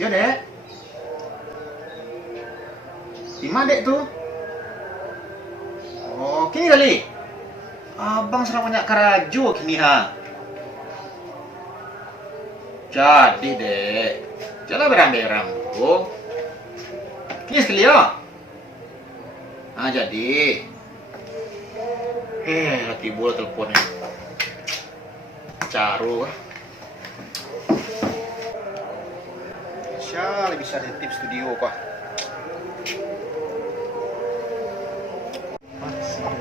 Ya, Dek. Di mana, Dek, tuh? Oh, kini kali. Abang serang banyak karajo kini, ha. Jadi, Dek. Jangan berang-berang, Bu. Kini sekali, ya. Ah, jadi. Timbul teleponnya. Caru. Syah, bisa di tip studio kok.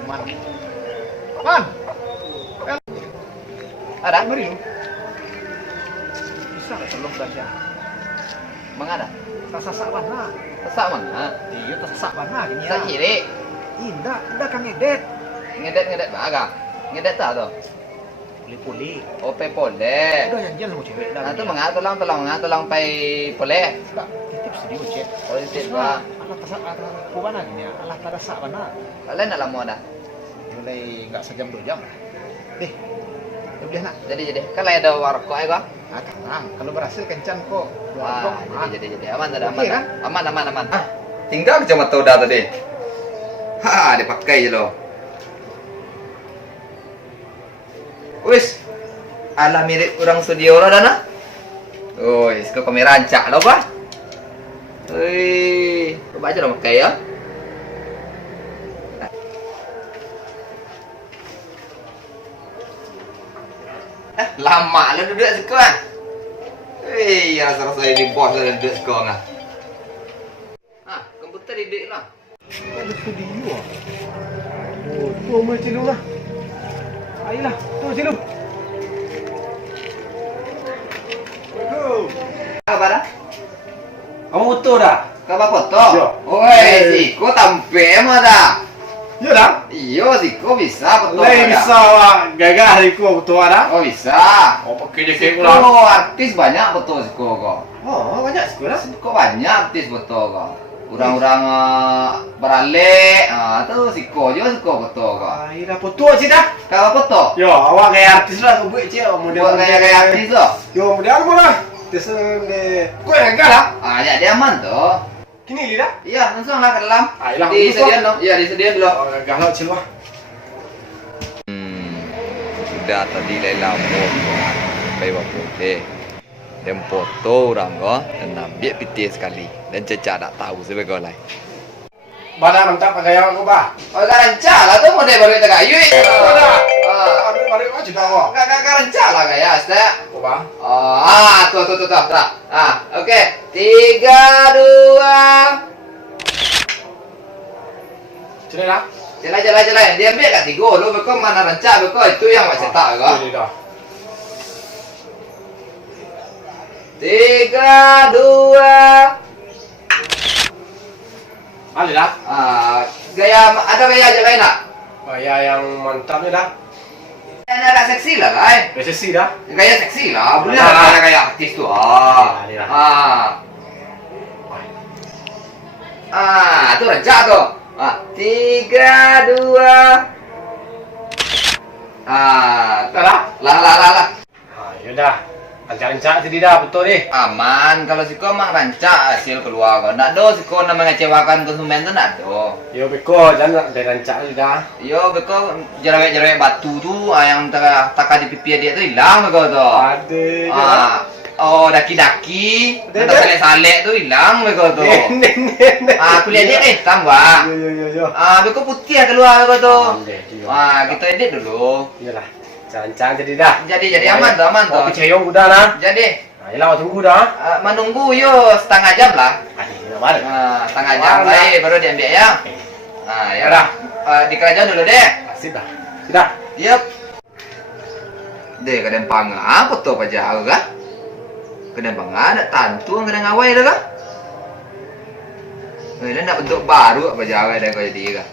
Man. Man. Ada beri lu. Bisa enggak tolong baca? Mengada? Sasak mana? Sesak mana? Iya, sasak mana gini ya. Sesak kiri. Indah kan ngedet. Ngedet baga. Ngedet tak tu? Puli-puli. Oh, pe pole. Udah janjian sama cewek dah. Nah, tu mengada tolong pe pole. Enggak, titip studio cek. Oh, titip ba. Alah tasak mana gini ya? Alah tasak mana? Kalian nak lama dah. Mulai enggak sejam 2 jam. Udah nak. Jadi. Kalau ada warkop ai kau. Ah, tenang. Kalau berhasil kencan kok. Jadi. Aman tak? Okey kan? Aman. Ah, tinggal kacamata dah tadi. Ha, dia pakai je lo. Wis. Alah mirip orang studio lah dah nah. Wis, kau kamera rancak lah apa? Wih, kau baca dah pakai ya. Lama lah duduk sekolah. Wih, rasa-rasa ini bos dah duduk sekolah. Ah, komputer duduk lah. Ada studio ah. Oh, tu macam lu lah. Ayolah, tu macam lu. Apa dah? Kamu foto dah? Kau apa foto? Ya. Oi, si kau tampil mah dah. Ya dah. Iyo, si kau bisa foto. Lain bisa wah gagah hari ku foto ada. Oh bisa. Oh pakai dia Si kayak kau ulang. artis banyak foto si kau. Oh, banyak sekolah. Si kau banyak artis foto kau. Orang-orang beralek, tu si kau juga si kau foto kau. Ayolah foto aja dah. Kau foto? Yo, awak kayak artis lah kau buat cik. Buat kayak artis tu. Yo, model apa lah? Tesan de. Kau yang gagah lah. Jadi aman tu. Kini lidah. Iya, langsung lah ke dalam. Ayolah. Disediain dong. Iya, disediain dulu. Oh, gagah lah cik lah. Sudah tadi Laila foto sampai putih dan foto orang kau dan ambil piti sekali dan Caca tak tahu sebagai lain. Mana mantap pakai yang aku bah? Oh, rancak lah tu model baru tak kayu. Mari aja kau. Kakak rancak lah gaya, Ustaz. Kau bah? Tuh. Okey. 3, 2. Cina dah. Jalan. Dia ambil kat 3 lu bekau mana rancak bekau itu yang mak cetak kau. Ini dah. 3, 2. Ada dah. Ada gaya aja lain tak? Gaya yang mantapnya dah. Yang agak seksi lah kan? Resesi dah. Gaya seksi lah, boleh Nah. lah gaya artis tu. Tu rancak tu. 3, 2. Tak dah. Lah. Yaudah. Rancak-rancak tadi dah betul ni. Aman kalau si kau mak rancak hasil keluar kau. Nak do si kau nak mengecewakan konsumen tu nak do. Yo beko jangan ada rancak tadi dah. Yo bekau jerewek batu tu yang taka di pipi dia tu hilang bekau tu. Ada. Oh daki-daki, atau salek-salek tu hilang bekau tu. Aku lihat dia ni, tambah. Yo. Bekau putih keluar bekau tu. Kita edit dulu. Iyalah. Rancak jadi dah. Jadi aman tu. Kopi ceyong udah nah. Jadi, Yalah tunggu dah. menunggu yo setengah jam lah. Ini mari. Setengah jam lagi baru diambil ya. Ya dah. Di kerajaan dulu deh. Sip dah. Sudah. Yep. Deh kadang panga apa tu pajak aku kan? Kadang panga ada tantu kadang ngawai dah kan? Dia nak bentuk baru apa jaga dah kau jadi kan?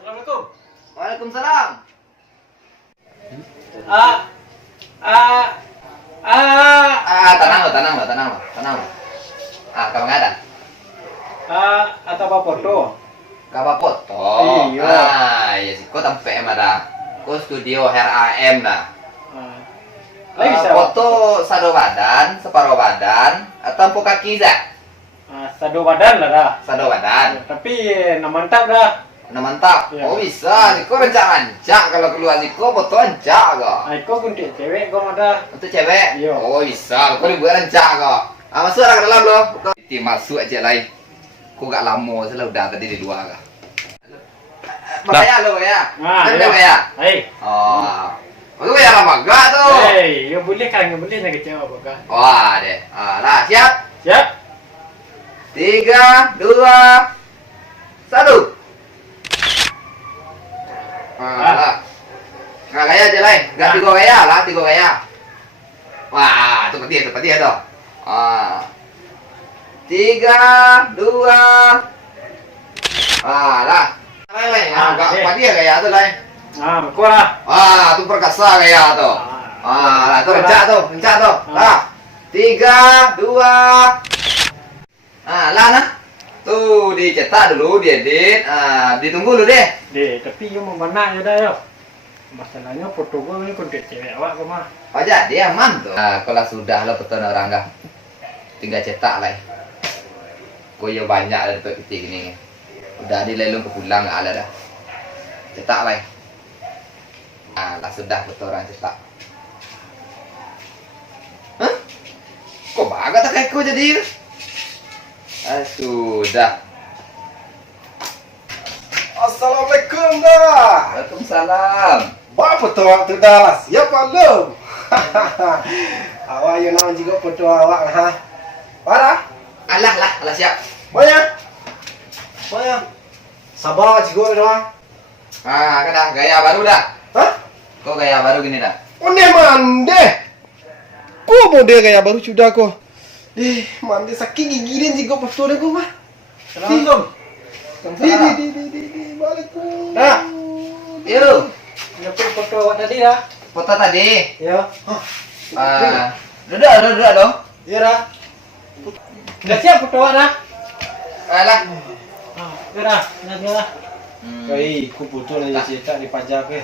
Assalamualaikum. Waalaikumsalam. Tenang lo. Kau ngada? Atau apa foto? Kau foto? Iya. Ya sih. Kau tempe emang dah. Kau studio HRAM dah. Foto sado badan, separuh badan, atau empuk kaki dah? Sado badan lah dah. Sado badan. Tapi nak mantap dah. Nah mantap. Ya. Oh bisa, kau rancak kalau keluar kau foto rancak kau. Kau kuntik cewek kau ada. Untuk cewek? Iya. Oh bisa, kau dibuat rancak kau. Masuk lah ke dalam lo. Kau masuk aja lain. Kau gak lama selalu udah tadi di luar kau. Bayar lo ya? Ada bayar? Hei. Oh. Itu bayar lama gak tuh? Hei, ya boleh kan, boleh nak kecewa apa kan? Wah deh. Lah siap? Siap. 3, 2, 1. Lah. Nggak gaya aja lain. Nggak 3 gaya lah, 3 gaya. Wah, itu petir tuh. 3, 2. Lah. Lain. Nggak petir gaya tuh lain. Kau lah. Wah, itu perkasa gaya tuh. Lah, itu rencak tuh. Lah. 3, 2. Lah nah. Tuh dicetak dulu, diedit. Ditunggu dulu deh. Tapi you mau mana ya dah yo. Masalahnya foto gua ni kuntik cewek awak kau mah. Oh jadi aman tuh. Kalau sudah lo betul orang dah. Tinggal cetak lah. Koyo banyak ada tuh peti gini. Udah dilelung ke pulang nggak ada dah. Cetak lah. Lah sudah betul orang cetak. Hah? Kok bagus tak kayak kau jadi? Sudah. Assalamualaikum dah. Waalaikumsalam. Ba foto waktu dah. Siap belum? Awak yang nak juga foto awak ha. Para? Alah siap. Banyak. Sabar juga dah. Kena gaya baru dah. Hah? Kok gaya baru gini dah? Onde mande. Kau model gaya baru sudah kau. Mande saking gigirin juga foto dah kau mah. Assalamualaikum. Di balik ku. Dah. Yuk. Dapat foto awak tadi dah. Foto tadi. Ya. Duduk dong. Ya dah. Dah siap foto awak dah. Alah. Ya dah. Dah. Kai, ku foto ni cetak di pajak ke.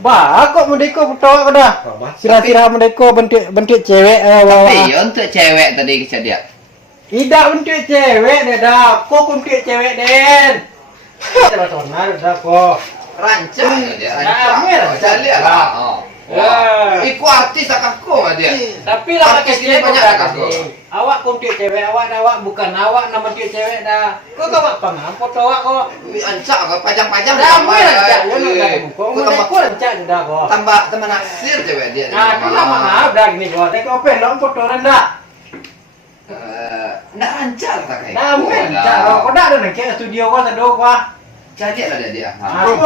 Wah, kok mendeko foto awak dah. Sira-sira mendeko bentuk cewek Tapi ya untuk cewek tadi kecil dia. Tidak bentuk cewek deh dah. Kok bentuk cewek den. Coba tonar dah kok. Rancang dia. Ambil. Cari lah. Iku artis aku dia. Tapi lah Artis pakai dia banyak dah aku. Awak bentuk cewek awak bukan awak nama bentuk cewek dah. Kok awak pengam foto awak kok. Ancak kau pajang-pajang. Dah ambil rancak ya nak kok. Kok rancak dah kok. Tambah naksir cewek dia. Nah, kenapa maaf dah gini kok. Tapi kau pelong foto rendah. Nak rancang tak kayak. Dah ambil rancak kau dah ada nak ke studio kau sedo kau. Jadi lah dia. Aku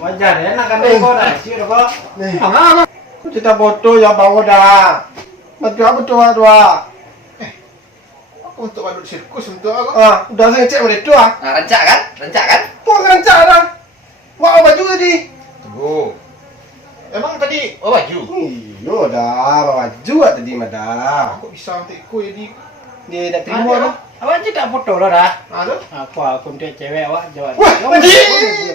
wajar ya nak kan kau dah siap kau. Mana? Kita foto yang bawa dah. Betul dua. Aku untuk aduk sirkus untuk aku. Udah saya cek mereka tu Rancak kan? Kau rancak dah. Wah baju tadi. Tunggu. Emang tadi baju? Iyo dah, baju tadi mah dah. Kok bisa nanti kue di Dia nak terima dah. Awak je tak foto lah dah. ada? Aku untuk cewek awak jawab. Wah, tadi.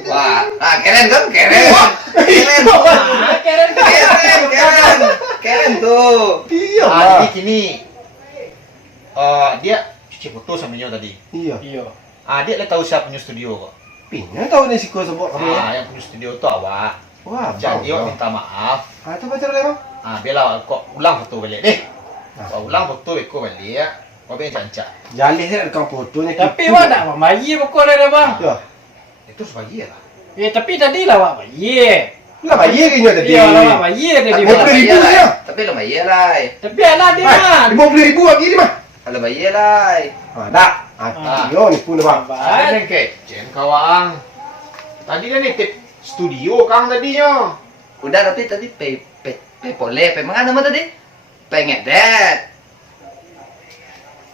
Wah, keren kan? Keren. Keren tuh. Iya Jadi lah. gini. Dia cuci foto sama Nyo tadi. Iya. Iyo. Dia lah tahu siapa punya studio kok. Pinya tahu ni si kau sebut kamu. Yang punya studio tu awak. Wah, Jadi awak minta maaf. Itu baca dah bang. Bela kok ulang foto balik deh. Kau ulang foto kau balik ya. Kau pengen cancak. Jalih saya nak fotonya. Tapi awak tak bayi pokok dah bang. Ya. Itu sebagai lah. Tapi tadi lah awak bayi. Lah bayi kayaknya tadi. Iya lah awak bayi tadi. Mau beli ribu ya? Tapi lo bayar lah. Tapi alah dia mah. 50,000 lagi ni mah. Kalau bayar lah. Dah. Yo ni pun bang. Ada ke? Jen kawang. Tadi kan nitip studio kang tadinya. Udah tapi tadi pe boleh pe mana nama tadi? Pengen det.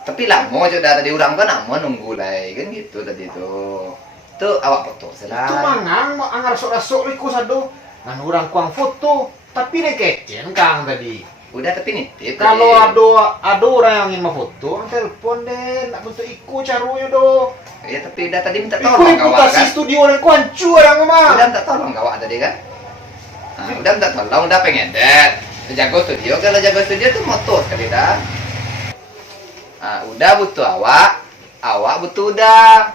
Tapi lama sudah tadi orang kan mau nunggu lah kan gitu tadi tuh. Tuh awak foto salah. Itu mangang mau angar sok-sok liku sado. Ngan orang kuang foto. Tapi nih kecen kang tadi. Udah tapi nih. Kalau ada orang yang ingin mau foto, telepon deh, nak bentuk iku carunya do. Ya tapi udah tadi minta Iku tolong kawak reputasi kan. studio dan kuancu orang mama. Udah minta tolong kawak tadi kan. Udah minta tolong udah pengen det. Jago studio, kalau jago studio tuh motor sekali dah. Udah butuh awak butuh udah.